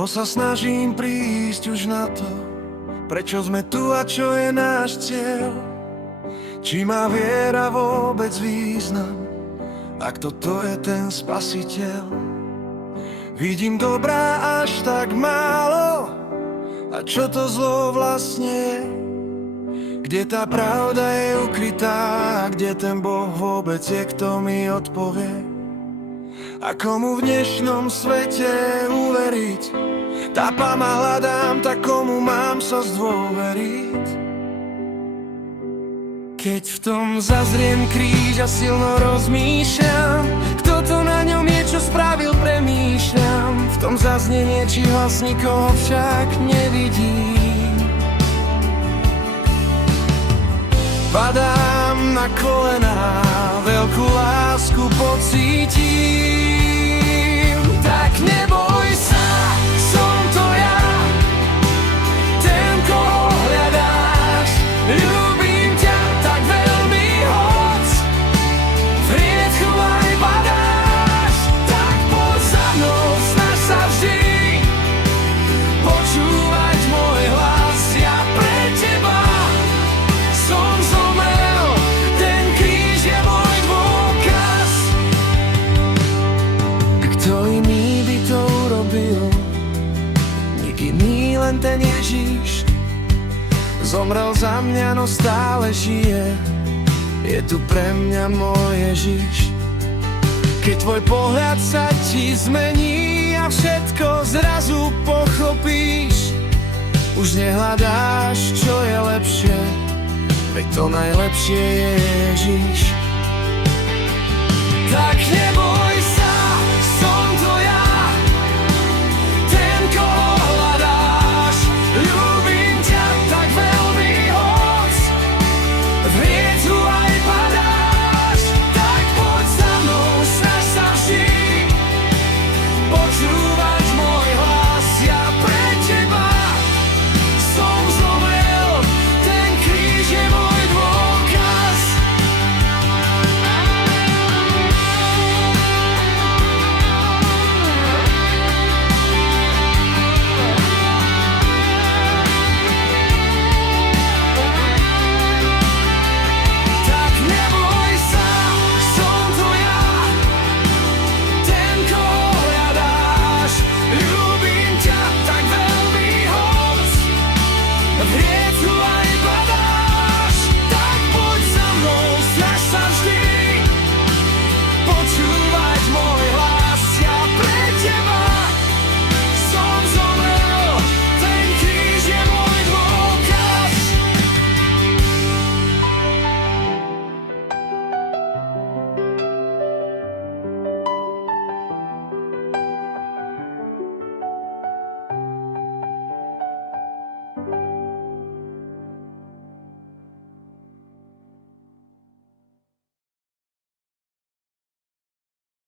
Dlho sa snažím prísť už na to, prečo sme tu a čo je náš cieľ. Či má viera vôbec význam, ak toto je ten spasiteľ. Vidím dobrá až tak málo, a čo to zlo vlastne je? Kde tá pravda je ukrytá, a kde ten Boh vôbec je, kto mi odpovie? A komu v dnešnom svete uveriť? Tápam a hľadám, tak komu mám sa zdôveriť? Keď v tom zazriem kríž a silno rozmýšľam, kto to na ňom niečo spravil, premýšľam. V tom zaznie niečí hlas, nikoho však nevidím. Padám na kolená, veľkú lásku pocítim. Tak neboj sa, som to ja, ten, koho hľadáš. Ľúbim ťa tak veľmi, hoc v hriechu aj padáš. Tak poď za mnou, snaž sa vždy počúvať môj hlas. Ja pre teba som zomrel, ten kríž je môj dôkaz. Kto iný by to urobil? Nik iný, len ten Ježiš. Zomrel za mňa, no stále žije. Je tu pre mňa môj Ježiš. Keď tvoj pohľad sa ti zmení a všetko zrazu pochopíš, už nehľadáš, čo je lepšie, veď to najlepšie je Ježiš. Tak neboj